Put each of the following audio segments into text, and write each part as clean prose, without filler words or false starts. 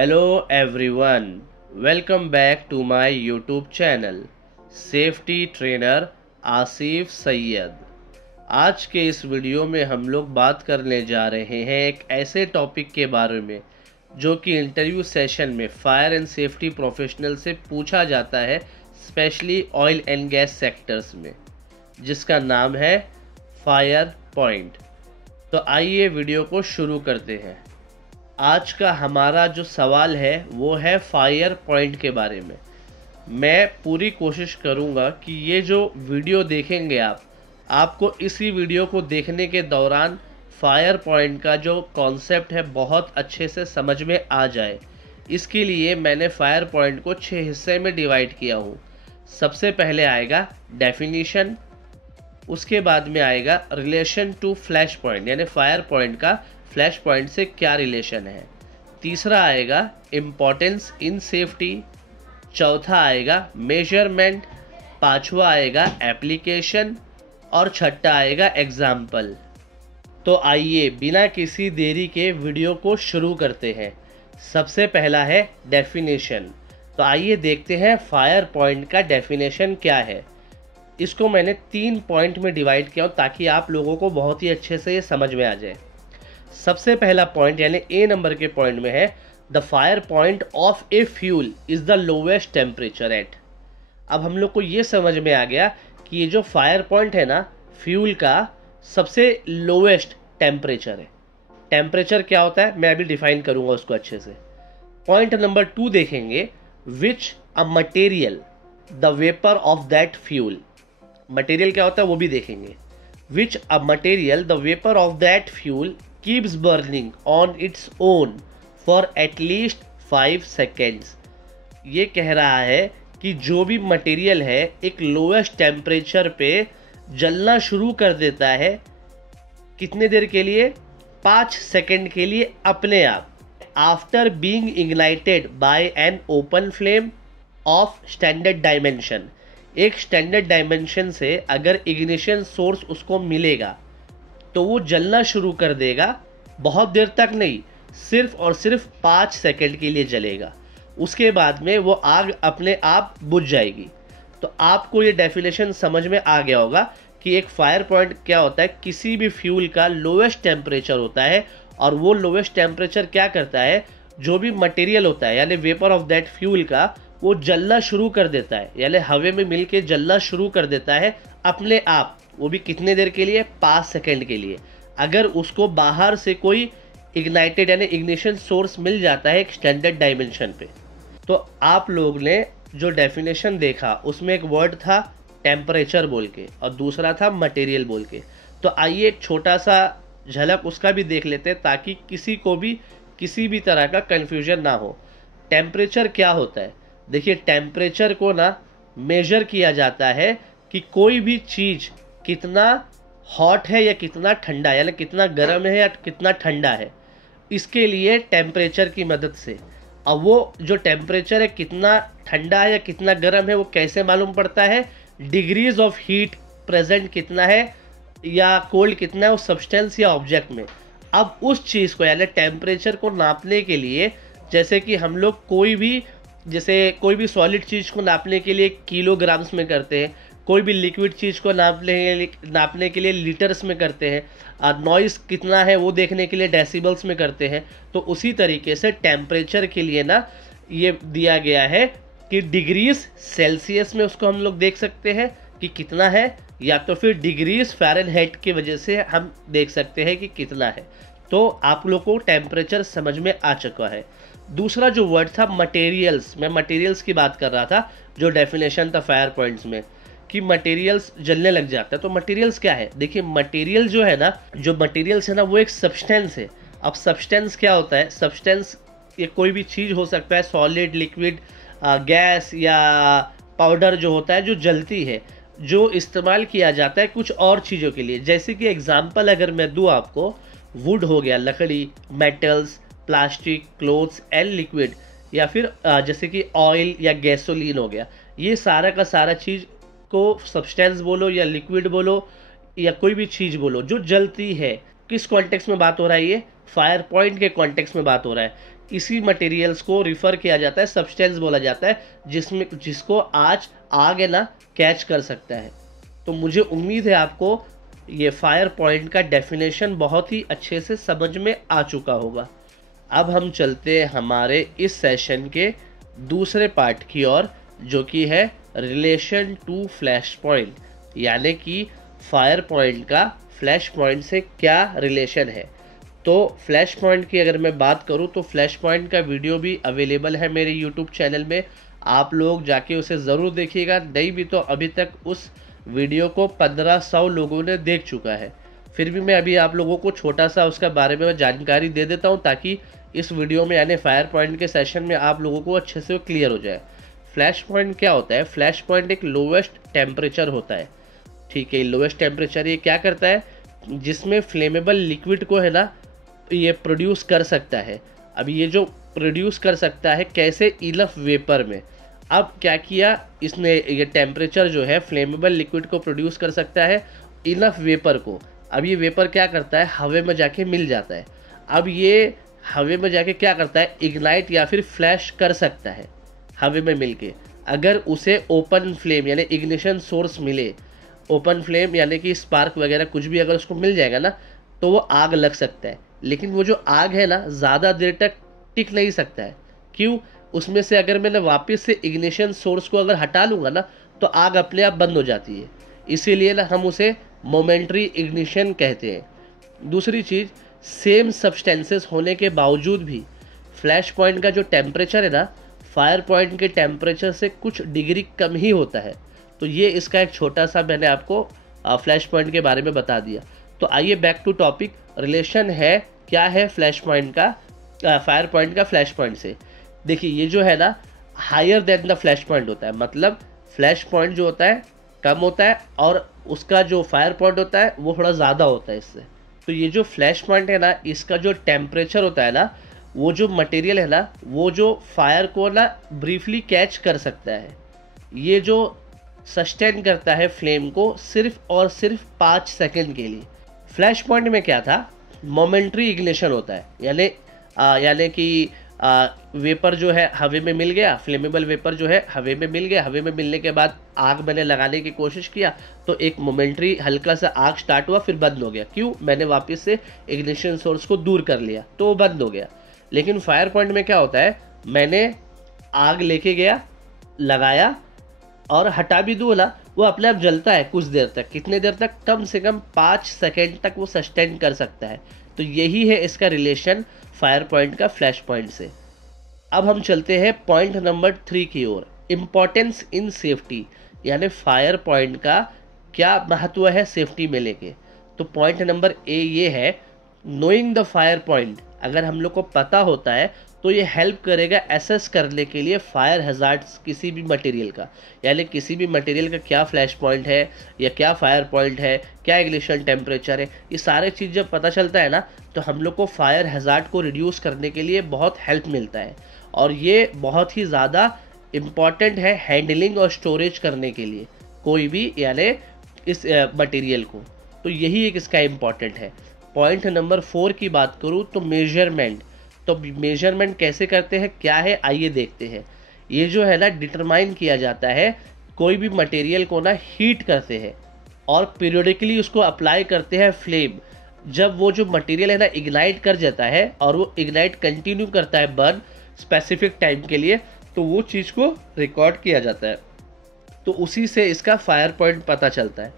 Hello everyone, welcome back to my YouTube channel safety trainer Asif Syed. आज के इस video में हम लोग बात करने जा रहे हैं एक ऐसे टॉपिक के बारे में जो कि इंटरव्यू सेशन में फायर एंड सेफ्टी प्रोफेशनल से पूछा जाता है, specially oil and gas sectors में, जिसका नाम है फायर पॉइंट। तो आइए वीडियो को शुरू करते हैं। आज का हमारा जो सवाल है वो है फायर पॉइंट के बारे में। मैं पूरी कोशिश करूंगा कि ये जो वीडियो देखेंगे आपको इसी वीडियो को देखने के दौरान फायर पॉइंट का जो कॉन्सेप्ट है बहुत अच्छे से समझ में आ जाए। इसके लिए मैंने फायर पॉइंट को 6 हिस्से में डिवाइड किया हूँ। सबसे पहले आएगा डेफिनीशन, उसके बाद में आएगा रिलेशन टू फ्लैश पॉइंट, यानी फायर पॉइंट का फ्लैश पॉइंट से क्या रिलेशन है। तीसरा आएगा इम्पोर्टेंस इन सेफ्टी, चौथा आएगा मेजरमेंट, पांचवा आएगा एप्लीकेशन और छठा आएगा एग्जाम्पल। तो आइए बिना किसी देरी के वीडियो को शुरू करते हैं। सबसे पहला है डेफिनेशन। तो आइए देखते हैं फायर पॉइंट का डेफिनेशन क्या है। इसको मैंने 3 पॉइंट में डिवाइड किया ताकि आप लोगों को बहुत ही अच्छे से ये समझ में आ जाए। सबसे पहला पॉइंट यानी ए नंबर के पॉइंट में है the fire point of a fuel is the lowest temperature at. अब हम लोग को ये समझ में आ गया कि ये जो फायर पॉइंट है ना, फ्यूल का सबसे लोवेस्ट टेम्परेचर है। टेम्परेचर क्या होता है मैं अभी डिफाइन करूंगा उसको अच्छे से। पॉइंट नंबर 2 देखेंगे, which a material the vapour of that fuel. Material क्या होता है वो भी देखेंगे। Which a material the vapour of that fuel keeps burning on its own for at least 5 seconds। ये कह रहा है कि जो भी मटेरियल है एक लोएस्ट टेम्परेचर पे जलना शुरू कर देता है। कितने देर के लिए? 5 सेकंड के लिए अपने आप। After being ignited by an open flame of standard dimension. एक स्टैंडर्ड डायमेंशन से अगर इग्निशन सोर्स उसको मिलेगा तो वो जलना शुरू कर देगा। बहुत देर तक नहीं, सिर्फ और सिर्फ 5 सेकंड के लिए जलेगा। उसके बाद में वो आग अपने आप बुझ जाएगी। तो आपको ये डेफिनेशन समझ में आ गया होगा कि एक फायर पॉइंट क्या होता है। किसी भी फ्यूल का लोएस्ट टेम्परेचर होता है और वो लोएस्ट टेम्परेचर क्या करता है, जो भी मटेरियल होता है यानी वेपर ऑफ दैट फ्यूल का, वो जलना शुरू कर देता है, यानी हवा में मिलके जलना शुरू कर देता है अपने आप। वो भी कितने देर के लिए? 5 सेकंड के लिए। अगर उसको बाहर से कोई इग्नाइटेड यानी इग्निशन सोर्स मिल जाता है एक स्टैंडर्ड डायमेंशन पे। तो आप लोग ने जो डेफिनेशन देखा उसमें एक वर्ड था टेम्परेचर बोल के और दूसरा था मटेरियल बोल के। तो आइए एक छोटा सा झलक उसका भी देख लेते हैं ताकि किसी को भी किसी भी तरह का कंफ्यूजन ना हो। टेम्परेचर क्या होता है? देखिए, टेम्परेचर को ना मेजर किया जाता है कि कोई भी चीज कितना हॉट है या कितना ठंडा, यानी कितना गर्म है या कितना ठंडा है, इसके लिए टेम्परेचर की मदद से। अब वो जो टेम्परेचर है कितना ठंडा है या कितना गर्म है वो कैसे मालूम पड़ता है? डिग्रीज ऑफ हीट प्रेजेंट कितना है या कोल्ड कितना है उस सब्सटेंस या ऑब्जेक्ट में। अब उस चीज़ को यानी टेम्परेचर को नापने के लिए, जैसे कि हम लोग कोई भी सॉलिड चीज़ को नापने के लिए किलोग्राम्स में करते हैं, कोई भी लिक्विड चीज़ को नापने के लिए लीटर्स में करते हैं, नॉइस कितना है वो देखने के लिए डेसिबल्स में करते हैं। तो उसी तरीके से टेम्परेचर के लिए ना ये दिया गया है कि डिग्रीज सेल्सियस में उसको हम लोग देख सकते हैं कि कितना है, या तो फिर डिग्रीज फ़ारेनहाइट की वजह से हम देख सकते हैं कि कितना है। तो आप लोग को टेम्परेचर समझ में आ चुका है। दूसरा जो वर्ड था मटेरियल्स, मैं मटेरियल्स की बात कर रहा था, जो डेफिनेशन था फायर पॉइंट्स में कि मटेरियल्स जलने लग जाता है। तो मटेरियल्स क्या है? देखिए, मटेरियल जो है ना, जो मटेरियल्स है ना, वो एक सब्सटेंस है। अब सब्सटेंस क्या होता है? सब्सटेंस ये कोई भी चीज़ हो सकता है, सॉलिड, लिक्विड, गैस या पाउडर जो होता है, जो जलती है, जो इस्तेमाल किया जाता है कुछ और चीज़ों के लिए। जैसे कि एग्जाम्पल अगर मैं दूँ आपको, वुड हो गया, लकड़ी, metals, plastic, clothes and liquid, या फिर जैसे कि ऑयल या गैसोलीन हो गया। ये सारा का सारा चीज़ को सब्सटेंस बोलो या लिक्विड बोलो या कोई भी चीज़ बोलो जो जलती है। किस कॉन्टेक्स्ट में बात हो रहा है? ये फायर पॉइंट के कॉन्टेक्स्ट में बात हो रहा है इसी मटेरियल्स को रिफ़र किया जाता है, सब्सटेंस बोला जाता है, जिसको आज आग है ना कैच कर सकता है। तो मुझे उम्मीद है आपको ये फायर पॉइंट का डेफिनेशन बहुत ही अच्छे से समझ में आ चुका होगा। अब हम चलते हैं हमारे इस सेशन के दूसरे पार्ट की ओर, जो कि है रिलेशन टू फ्लैश पॉइंट, यानी कि फायर पॉइंट का फ्लैश पॉइंट से क्या रिलेशन है। तो फ्लैश पॉइंट की अगर मैं बात करूं तो फ्लैश पॉइंट का वीडियो भी अवेलेबल है मेरे यूट्यूब चैनल में, आप लोग जाके उसे ज़रूर देखिएगा। नहीं भी तो अभी तक उस वीडियो को 1500 लोगों ने देख चुका है। फिर भी मैं अभी आप लोगों को छोटा सा उसका बारे में जानकारी दे देता हूं, ताकि इस वीडियो में यानी फायर पॉइंट के सेशन में आप लोगों को अच्छे से क्लियर हो जाए। फ्लैश पॉइंट क्या होता है? फ्लैश पॉइंट एक लोवेस्ट टेम्परेचर होता है, ठीक है। लोवेस्ट टेम्परेचर ये क्या करता है? जिसमें फ्लेमेबल लिक्विड को है ना ये प्रोड्यूस कर सकता है। अब ये जो प्रोड्यूस कर सकता है कैसे? इनफ वेपर में। अब क्या किया इसने, ये टेम्परेचर जो है फ्लेमेबल लिक्विड को प्रोड्यूस कर सकता है इनफ वेपर को। अब ये वेपर क्या करता है? हवा में जाके मिल जाता है। अब ये हवा में जाके क्या करता है? इग्नाइट या फिर फ्लैश कर सकता है हवा में मिलके। अगर उसे ओपन फ्लेम यानी इग्निशन सोर्स मिले, ओपन फ्लेम यानी कि स्पार्क वगैरह कुछ भी अगर उसको मिल जाएगा ना, तो वो आग लग सकता है। लेकिन वो जो आग है ना ज़्यादा देर तक टिक नहीं सकता है। क्यों? उसमें से अगर मैंने वापस से इग्निशन सोर्स को अगर हटा लूँगा ना, तो आग अपने आप बंद हो जाती है। इसीलिए ना हम उसे मोमेंट्री इग्निशन कहते हैं। दूसरी चीज़, सेम सब्सटेंसेस होने के बावजूद भी फ्लैश पॉइंट का जो टेम्परेचर है ना फायर पॉइंट के टेम्परेचर से कुछ डिग्री कम ही होता है। तो ये इसका एक छोटा सा मैंने आपको फ्लैश पॉइंट के बारे में बता दिया। तो आइए बैक टू टॉपिक, रिलेशन है क्या है फ्लैश पॉइंट का फायर पॉइंट का फ्लैश पॉइंट से। देखिए ये जो है ना higher than the flash point होता है, मतलब फ्लैश पॉइंट जो होता है कम होता है और उसका जो फायर पॉइंट होता है वो थोड़ा ज़्यादा होता है इससे। तो ये जो फ्लैश पॉइंट है ना इसका जो टेम्परेचर होता है ना, वो जो मटेरियल है ना वो जो फायर को ना ब्रीफली कैच कर सकता है, ये जो सस्टेन करता है फ्लेम को सिर्फ और सिर्फ 5 सेकंड के लिए। फ्लैश पॉइंट में क्या था? मोमेंट्री इग्निशन होता है, यानी कि वेपर जो है हवा में मिल गया, फ्लेमेबल वेपर जो है हवा में मिल गया, हवा में मिलने के बाद आग मैंने लगाने की कोशिश किया तो एक मोमेंट्री हल्का सा आग स्टार्ट हुआ, फिर बंद हो गया। क्यों? मैंने वापस से इग्निशन सोर्स को दूर कर लिया तो वो बंद हो गया। लेकिन फायर पॉइंट में क्या होता है? मैंने आग लेके गया, लगाया और हटा भी दूँ ना, वो अपने आप जलता है कुछ देर तक। कितने देर तक? कम से कम 5 सेकेंड तक वो सस्टेन कर सकता है। तो यही है इसका रिलेशन फायर पॉइंट का फ्लैश पॉइंट से। अब हम चलते हैं पॉइंट नंबर 3 की ओर, इम्पॉर्टेंस इन सेफ्टी, यानी फायर पॉइंट का क्या महत्व है सेफ्टी में लेके। तो पॉइंट नंबर ए ये है, नोइंग द फायर पॉइंट। अगर हम लोग को पता होता है तो ये हेल्प करेगा एसेस करने के लिए फायर हैजार्ड्स किसी भी मटेरियल का, यानी किसी भी मटेरियल का क्या फ्लैश पॉइंट है या क्या फायर पॉइंट है, क्या इग्निशन टेम्परेचर है। ये सारे चीज़ जब पता चलता है ना तो हम लोग को फायर हैजार्ड को रिड्यूस करने के लिए बहुत हेल्प मिलता है। और ये बहुत ही ज़्यादा इम्पॉर्टेंट है हैंडलिंग और स्टोरेज करने के लिए कोई भी यानी इस मटेरियल को। तो यही एक इसका इम्पॉर्टेंट है। पॉइंट नंबर 4 की बात करूँ तो मेजरमेंट। तो मेजरमेंट कैसे करते हैं, क्या है, आइए देखते हैं। ये जो है ना डिटरमाइन किया जाता है, कोई भी मटेरियल को ना हीट करते हैं और पीरियडिकली उसको अप्लाई करते हैं फ्लेम। जब वो जो मटेरियल है ना इग्नाइट कर जाता है और वो इग्नाइट कंटिन्यू करता है बर्न स्पेसिफिक टाइम के लिए, तो वो चीज़ को रिकॉर्ड किया जाता है। तो उसी से इसका फायर पॉइंट पता चलता है।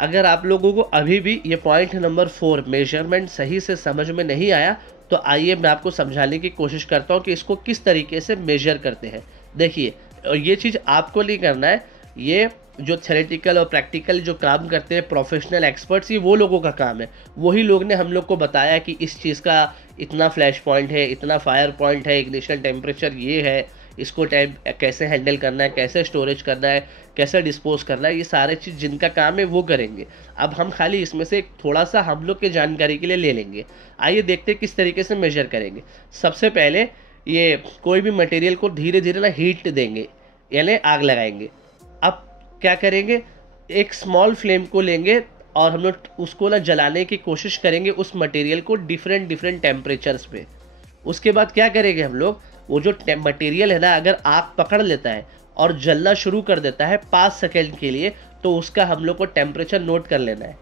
अगर आप लोगों को अभी भी ये पॉइंट नंबर 4 मेजरमेंट सही से समझ में नहीं आया तो आइए मैं आपको समझाने की कोशिश करता हूँ कि इसको किस तरीके से मेजर करते हैं। देखिए, और ये चीज़ आपको नहीं करना है, ये जो थ्योरेटिकल और प्रैक्टिकल जो काम करते हैं प्रोफेशनल एक्सपर्ट्स, ये वो लोगों का काम है। वही लोग ने हम लोग को बताया कि इस चीज़ का इतना फ्लैश पॉइंट है, इतना फायर पॉइंट है, इग्निशन टेम्परेचर ये है, इसको टाइम कैसे हैंडल करना है, कैसे स्टोरेज करना है, कैसे डिस्पोज करना है, ये सारे चीज़ जिनका काम है वो करेंगे। अब हम खाली इसमें से थोड़ा सा हम लोग के जानकारी के लिए ले लेंगे। आइए देखते हैं किस तरीके से मेजर करेंगे। सबसे पहले ये कोई भी मटेरियल को धीरे धीरे ना हीट देंगे, यानी आग लगाएंगे। अब क्या करेंगे, एक स्मॉल फ्लेम को लेंगे और हम लोग उसको ना जलाने की कोशिश करेंगे उस मटेरियल को डिफरेंट टेम्परेचर्स पे। उसके बाद क्या करेंगे हम लोग, वो जो मटेरियल है ना, अगर आग पकड़ लेता है और जलना शुरू कर देता है 5 सेकेंड के लिए, तो उसका हम लोग को टेम्परेचर नोट कर लेना है।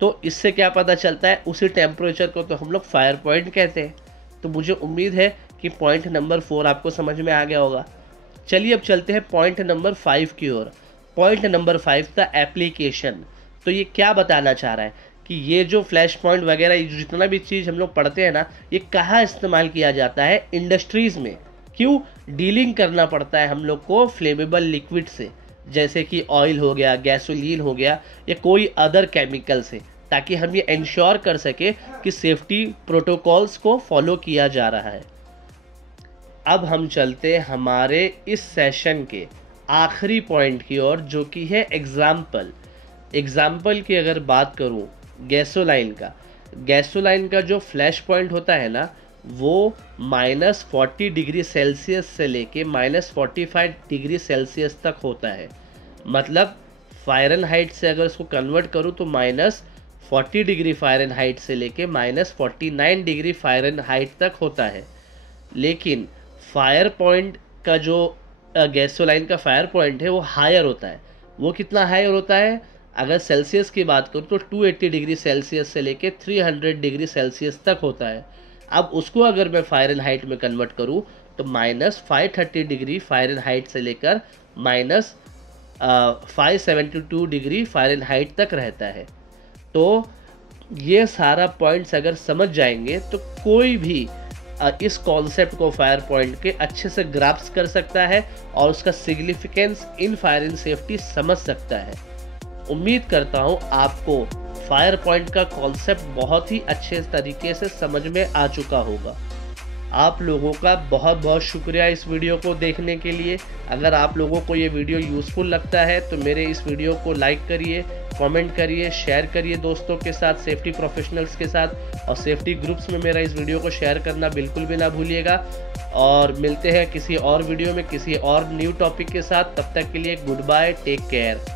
तो इससे क्या पता चलता है, उसी टेम्परेचर को तो हम लोग फायर पॉइंट कहते हैं। तो मुझे उम्मीद है कि पॉइंट नंबर 4 आपको समझ में आ गया होगा। चलिए अब चलते हैं पॉइंट नंबर 5 की ओर। पॉइंट नंबर 5 था एप्लीकेशन। तो ये क्या बताना चाह रहा है कि ये जो फ्लैश पॉइंट वगैरह जितना भी चीज़ हम लोग पढ़ते हैं ना, ये कहाँ इस्तेमाल किया जाता है, इंडस्ट्रीज़ में। क्यों? डीलिंग करना पड़ता है हम लोग को फ्लेमेबल लिक्विड से, जैसे कि ऑयल हो गया, गैसोलीन हो गया, या कोई अदर केमिकल से, ताकि हम ये इंश्योर कर सके कि सेफ्टी प्रोटोकॉल्स को फॉलो किया जा रहा है। अब हम चलते हैं हमारे इस सेशन के आखिरी पॉइंट की ओर, जो कि है एग्जाम्पल। एग्जाम्पल की अगर बात करूं, गैसोलाइन का जो फ्लैश पॉइंट होता है ना, वो -40 डिग्री सेल्सियस से लेके -45 डिग्री सेल्सियस तक होता है। मतलब फ़ारेनहाइट से अगर इसको कन्वर्ट करूं तो -40 डिग्री फ़ारेनहाइट से लेके -49 डिग्री फ़ारेनहाइट तक होता है। लेकिन फायर पॉइंट का जो गैसोलाइन का फायर पॉइंट है वो हायर होता है। वो कितना हायर होता है? अगर सेल्सियस की बात करूँ तो 280 डिग्री सेल्सियस से लेके 300 डिग्री सेल्सियस तक होता है। अब उसको अगर मैं फ़ारेनहाइट में कन्वर्ट करूँ तो -530 डिग्री फ़ारेनहाइट से लेकर -572 डिग्री फ़ारेनहाइट तक रहता है। तो ये सारा पॉइंट्स अगर समझ जाएंगे तो कोई भी इस कॉन्सेप्ट को फायर पॉइंट के अच्छे से ग्रास्प कर सकता है और उसका सिग्निफिकेंस इन फायरिंग सेफ्टी समझ सकता है। उम्मीद करता हूँ आपको फायर पॉइंट का कॉन्सेप्ट बहुत ही अच्छे तरीके से समझ में आ चुका होगा। आप लोगों का बहुत बहुत शुक्रिया इस वीडियो को देखने के लिए। अगर आप लोगों को ये वीडियो यूज़फुल लगता है तो मेरे इस वीडियो को लाइक करिए, कमेंट करिए, शेयर करिए दोस्तों के साथ, सेफ्टी प्रोफेशनल्स के साथ, और सेफ्टी ग्रुप्स में मेरा इस वीडियो को शेयर करना बिल्कुल भी ना भूलिएगा। और मिलते हैं किसी और वीडियो में किसी और न्यू टॉपिक के साथ। तब तक के लिए गुड बाय, टेक केयर।